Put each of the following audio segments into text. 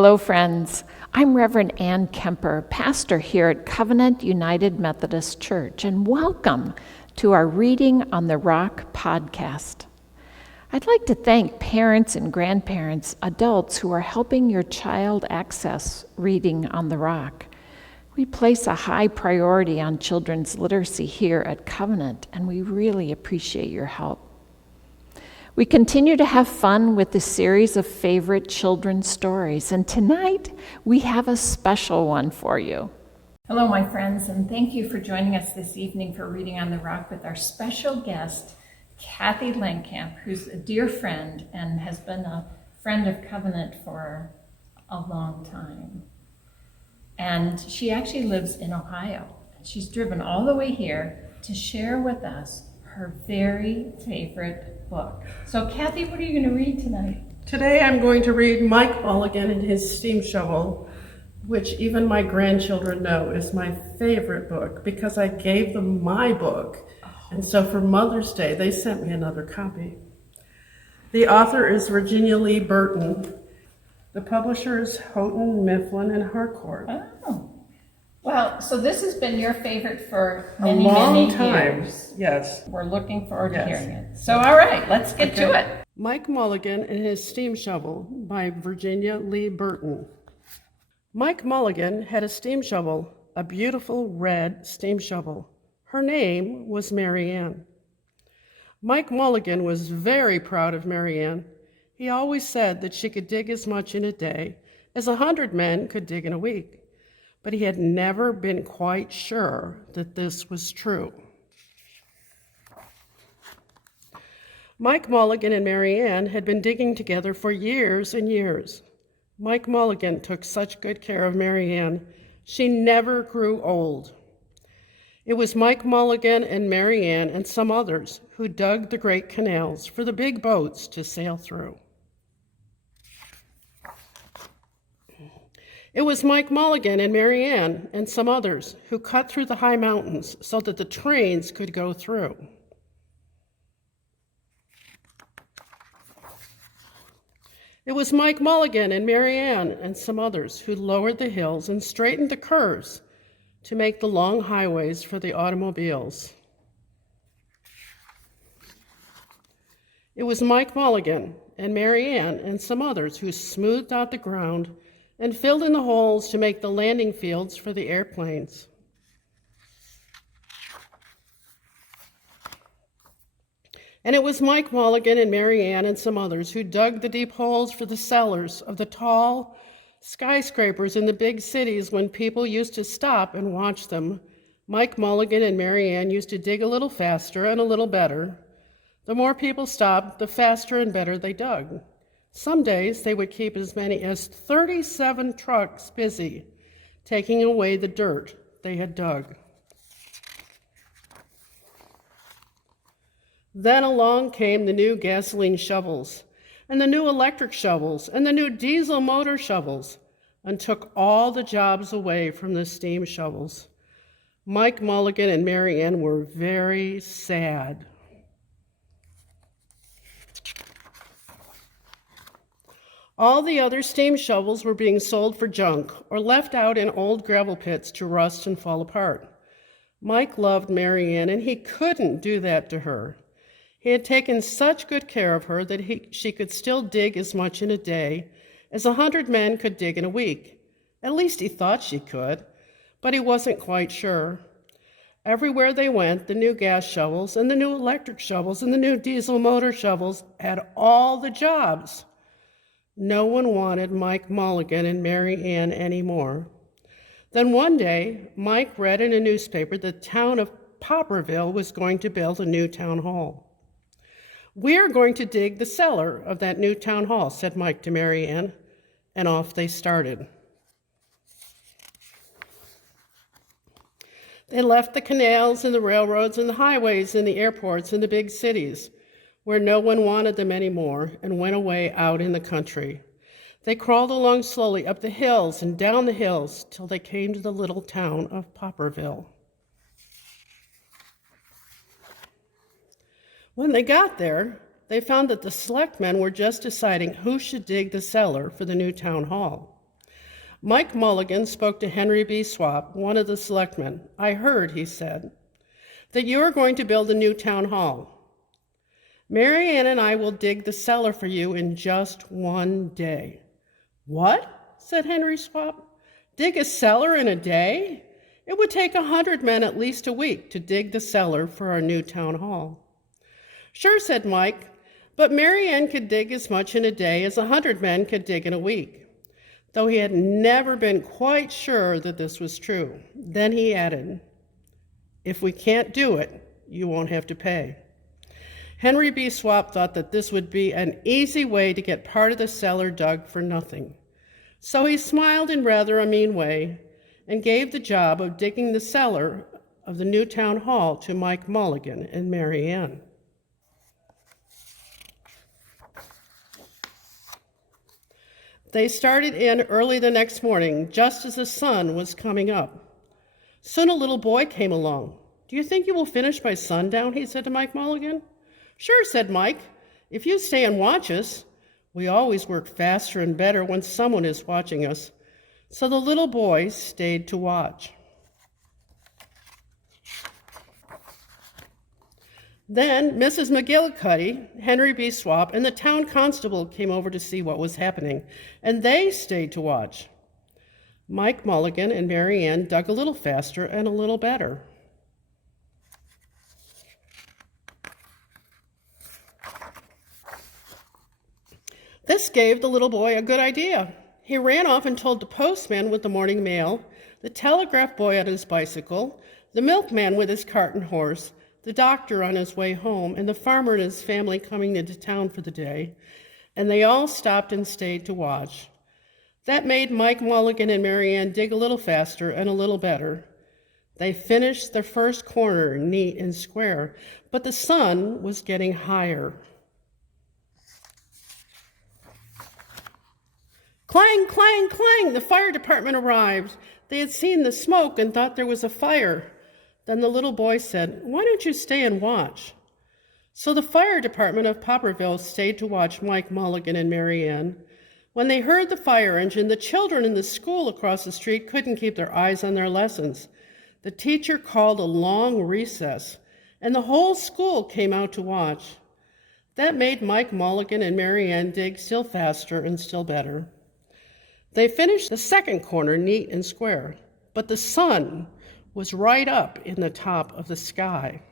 Hello, friends. I'm Reverend Ann Kemper, pastor here at Covenant United Methodist Church, and welcome to our Reading on the Rock podcast. I'd like to thank parents and grandparents, adults who are helping your child access Reading on the Rock. We place a high priority on children's literacy here at Covenant, and we really appreciate your help. We continue to have fun with the series of favorite children's stories, and tonight we have a special one for you. Hello, my friends, and thank you for joining us this evening for Reading on the Rock with our special guest, Kathy Langkamp, who's a dear friend and has been a friend of Covenant for a long time. And she actually lives in Ohio. She's driven all the way here to share with us her very favorite book. So Kathy, what are you going to read tonight? Today I'm going to read Mike Mulligan and his Steam Shovel, which even my grandchildren know is my favorite book because I gave them my book. And so for Mother's Day, they sent me another copy. The author is Virginia Lee Burton. The publisher is Houghton, Mifflin, and Harcourt. Oh. Well, so this has been your favorite for A many long time. years. Yes. We're looking forward to Yes. hearing it. So, all right, let's get to it. Mike Mulligan and his Steam Shovel by Virginia Lee Burton. Mike Mulligan had a steam shovel, a beautiful red steam shovel. Her name was Mary Ann. Mike Mulligan was very proud of Mary Ann. He always said that she could dig as much in a day as 100 men could dig in a week. But he had never been quite sure that this was true. Mike Mulligan and Mary Ann had been digging together for years and years. Mike Mulligan took such good care of Mary Ann. She never grew old. It was Mike Mulligan and Mary Ann and some others who dug the great canals for the big boats to sail through. It was Mike Mulligan and Mary Ann and some others who cut through the high mountains so that the trains could go through. It was Mike Mulligan and Mary Ann and some others who lowered the hills and straightened the curves to make the long highways for the automobiles. It was Mike Mulligan and Mary Ann and some others who smoothed out the ground and filled in the holes to make the landing fields for the airplanes. And it was Mike Mulligan and Mary Ann and some others who dug the deep holes for the cellars of the tall skyscrapers in the big cities when people used to stop and watch them. Mike Mulligan and Mary Ann used to dig a little faster and a little better. The more people stopped, the faster and better they dug. Some days they would keep as many as 37 trucks busy, taking away the dirt they had dug. Then along came the new gasoline shovels, and the new electric shovels, and the new diesel motor shovels, and took all the jobs away from the steam shovels. Mike Mulligan and Mary Ann were very sad. All the other steam shovels were being sold for junk or left out in old gravel pits to rust and fall apart. Mike loved Mary Ann, and he couldn't do that to her. He had taken such good care of her that she could still dig as much in a day as 100 men could dig in a week. At least he thought she could, but he wasn't quite sure. Everywhere they went, the new gas shovels and the new electric shovels and the new diesel motor shovels had all the jobs. No one wanted Mike Mulligan and Mary Ann anymore. Then one day, Mike read in a newspaper that the town of Poplarville was going to build a new town hall. "We're going to dig the cellar of that new town hall," said Mike to Mary Ann, and off they started. They left the canals and the railroads and the highways and the airports and the big cities, where no one wanted them anymore, and went away out in the country. They crawled along slowly up the hills and down the hills till they came to the little town of Poplarville. When they got there, they found that the selectmen were just deciding who should dig the cellar for the new town hall. Mike Mulligan spoke to Henry B. Swap, one of the selectmen. "I heard," he said, "that you are going to build a new town hall. Mary Ann and I will dig the cellar for you in just one day." "What?" said Henry Swap. "Dig a cellar in a day? It would take 100 men at least a week to dig the cellar for our new town hall." "Sure," said Mike, "but Mary Ann could dig as much in a day as 100 men could dig in a week," though he had never been quite sure that this was true. Then he added, "If we can't do it, you won't have to pay." Henry B. Swap thought that this would be an easy way to get part of the cellar dug for nothing. So he smiled in rather a mean way and gave the job of digging the cellar of the new town hall to Mike Mulligan and Mary Ann. They started in early the next morning, just as the sun was coming up. Soon a little boy came along. "Do you think you will finish by sundown?" he said to Mike Mulligan. "Sure," said Mike, "if you stay and watch us. We always work faster and better when someone is watching us." So the little boy stayed to watch. Then Mrs. McGillicuddy, Henry B. Swap, and the town constable came over to see what was happening, and they stayed to watch. Mike Mulligan and Mary Ann dug a little faster and a little better. This gave the little boy a good idea. He ran off and told the postman with the morning mail, the telegraph boy on his bicycle, the milkman with his cart and horse, the doctor on his way home, and the farmer and his family coming into town for the day, and they all stopped and stayed to watch. That made Mike Mulligan and Mary Ann dig a little faster and a little better. They finished their first corner neat and square, but the sun was getting higher. Clang, clang, clang! The fire department arrived. They had seen the smoke and thought there was a fire. Then the little boy said, "Why don't you stay and watch?" So the fire department of Popperville stayed to watch Mike Mulligan and Mary Ann. When they heard the fire engine, the children in the school across the street couldn't keep their eyes on their lessons. The teacher called a long recess, and the whole school came out to watch. That made Mike Mulligan and Mary Ann dig still faster and still better. They finished the second corner neat and square, but the sun was right up in the top of the sky.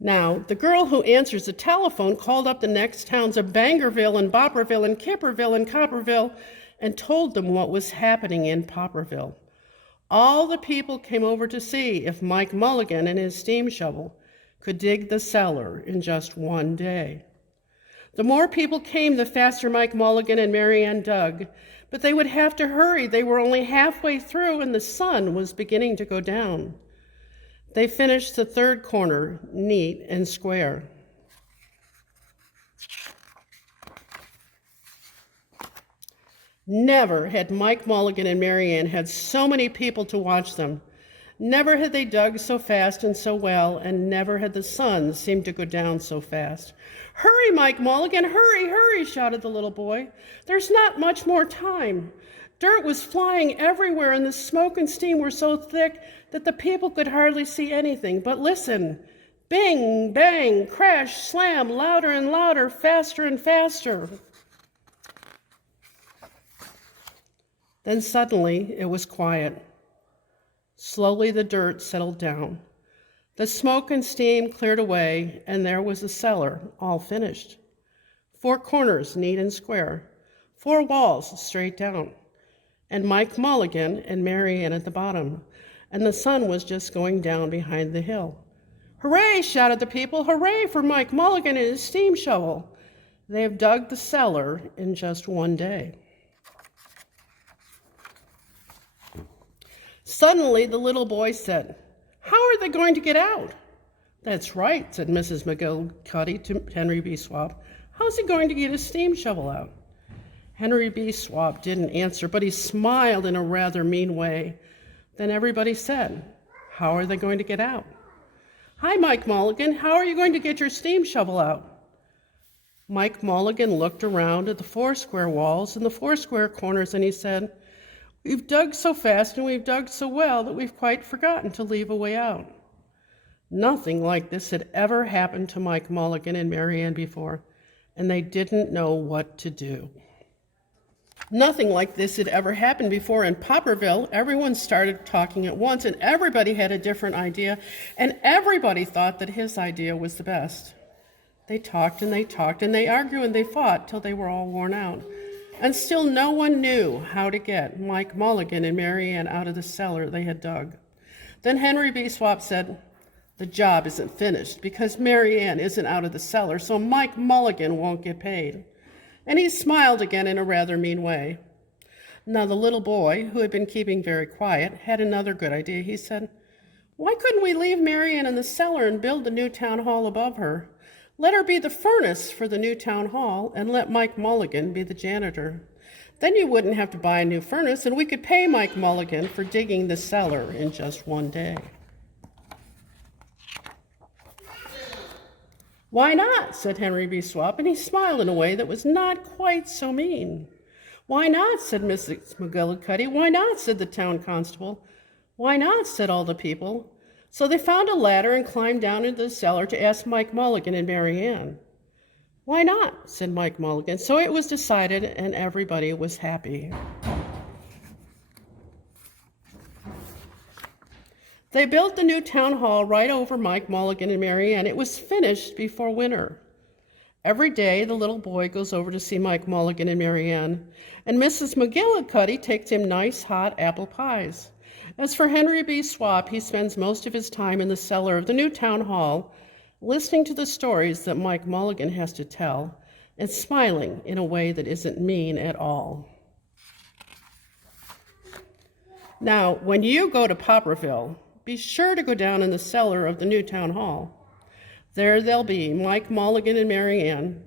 Now, the girl who answers the telephone called up the next towns of Bangerville and Bopperville and Kipperville and Copperville and told them what was happening in Popperville. All the people came over to see if Mike Mulligan and his steam shovel could dig the cellar in just one day. The more people came, the faster Mike Mulligan and Mary Ann dug, but they would have to hurry. They were only halfway through and the sun was beginning to go down. They finished the third corner neat and square. Never had Mike Mulligan and Mary Ann had so many people to watch them. Never had they dug so fast and so well, and never had the sun seemed to go down so fast. "Hurry, Mike Mulligan, hurry, hurry," shouted the little boy. "There's not much more time." Dirt was flying everywhere, and the smoke and steam were so thick that the people could hardly see anything. But listen, bing, bang, crash, slam, louder and louder, faster and faster. Then suddenly it was quiet. Slowly the dirt settled down. The smoke and steam cleared away, and there was the cellar, all finished. 4 corners, neat and square. 4 walls, straight down. And Mike Mulligan and Mary Ann at the bottom. And the sun was just going down behind the hill. "Hooray!" shouted the people. "Hooray for Mike Mulligan and his steam shovel. They have dug the cellar in just one day." Suddenly, the little boy said, "How are they going to get out?" "That's right," said Mrs. McGillicuddy to Henry B. Swap. "How's he going to get his steam shovel out?" Henry B. Swap didn't answer, but he smiled in a rather mean way. Then everybody said, "How are they going to get out?" "Hi, Mike Mulligan, how are you going to get your steam shovel out?" Mike Mulligan looked around at the 4 square walls and the 4 square corners, and he said, "We've dug so fast and we've dug so well that we've quite forgotten to leave a way out." Nothing like this had ever happened to Mike Mulligan and Mary Ann before, and they didn't know what to do. Nothing like this had ever happened before in Popperville. Everyone started talking at once, and everybody had a different idea, and everybody thought that his idea was the best. They talked and they talked, and they argued and they fought till they were all worn out. And still no one knew how to get Mike Mulligan and Mary Ann out of the cellar they had dug. Then Henry B. Swap said, "The job isn't finished because Mary Ann isn't out of the cellar, so Mike Mulligan won't get paid." And he smiled again in a rather mean way. Now the little boy, who had been keeping very quiet, had another good idea. He said, "Why couldn't we leave Mary Ann in the cellar and build the new town hall above her? Let her be the furnace for the new town hall, and let Mike Mulligan be the janitor. Then you wouldn't have to buy a new furnace, and we could pay Mike Mulligan for digging the cellar in just one day." "Why not?" said Henry B. Swap, and he smiled in a way that was not quite so mean. "Why not?" said Mrs. McGillicuddy. "Why not?" said the town constable. "Why not?" said all the people. So they found a ladder and climbed down into the cellar to ask Mike Mulligan and Mary Ann. "Why not?" said Mike Mulligan. So it was decided, and everybody was happy. They built the new town hall right over Mike Mulligan and Mary Ann. It was finished before winter. Every day, the little boy goes over to see Mike Mulligan and Mary Ann, and Mrs. McGillicuddy takes him nice hot apple pies. As for Henry B. Swap, he spends most of his time in the cellar of the new town hall, listening to the stories that Mike Mulligan has to tell, and smiling in a way that isn't mean at all. Now, when you go to Popperville, be sure to go down in the cellar of the new town hall. There they'll be Mike Mulligan and Mary Ann,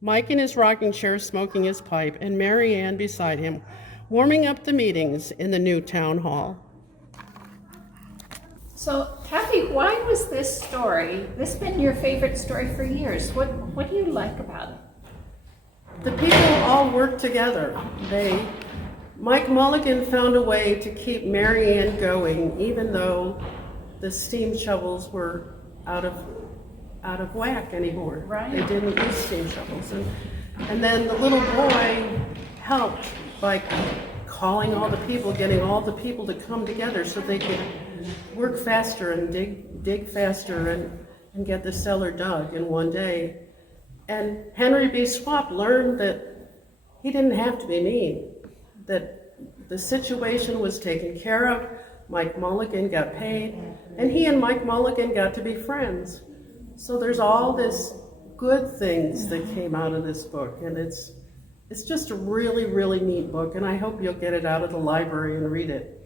Mike in his rocking chair smoking his pipe, and Mary Ann beside him, warming up the meetings in the new town hall. So, Kathy, why was this been your favorite story for years? What do you like about it? The people all worked together. Mike Mulligan found a way to keep Mary Ann going, even though the steam shovels were out of whack anymore. Right. They didn't use steam shovels. And then the little boy helped by calling all the people, getting all the people to come together so they could work faster and dig faster and get the cellar dug in one day. And Henry B. Swap learned that he didn't have to be mean, that the situation was taken care of. Mike Mulligan got paid, and he and Mike Mulligan got to be friends. So there's all this good things that came out of this book, and it's just a really, really neat book, and I hope you'll get it out of the library and read it.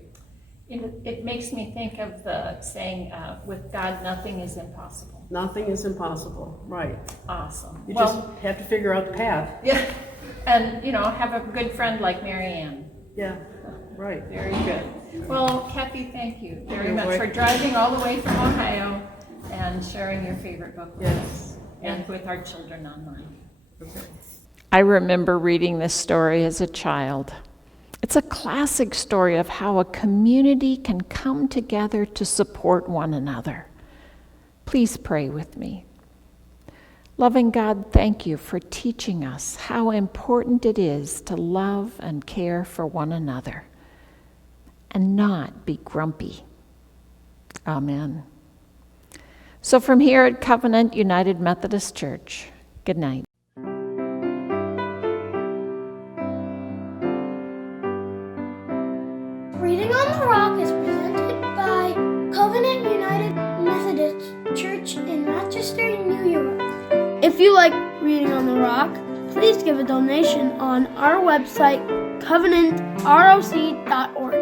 It makes me think of the saying, with God, nothing is impossible. Nothing is impossible, right. Awesome. You just have to figure out the path. Yeah, and, have a good friend like Mary Ann. Yeah, right. Very good. Well, Kathy, thank you very You're much welcome. for driving all the way from Ohio and sharing your favorite book with us and with our children online. Okay. I remember reading this story as a child. It's a classic story of how a community can come together to support one another. Please pray with me. Loving God, thank you for teaching us how important it is to love and care for one another and not be grumpy. Amen. So from here at Covenant United Methodist Church, good night. Reading on the Rock is presented by Covenant United Methodist Church in Rochester, New York. If you like Reading on the Rock, please give a donation on our website, covenantroc.org.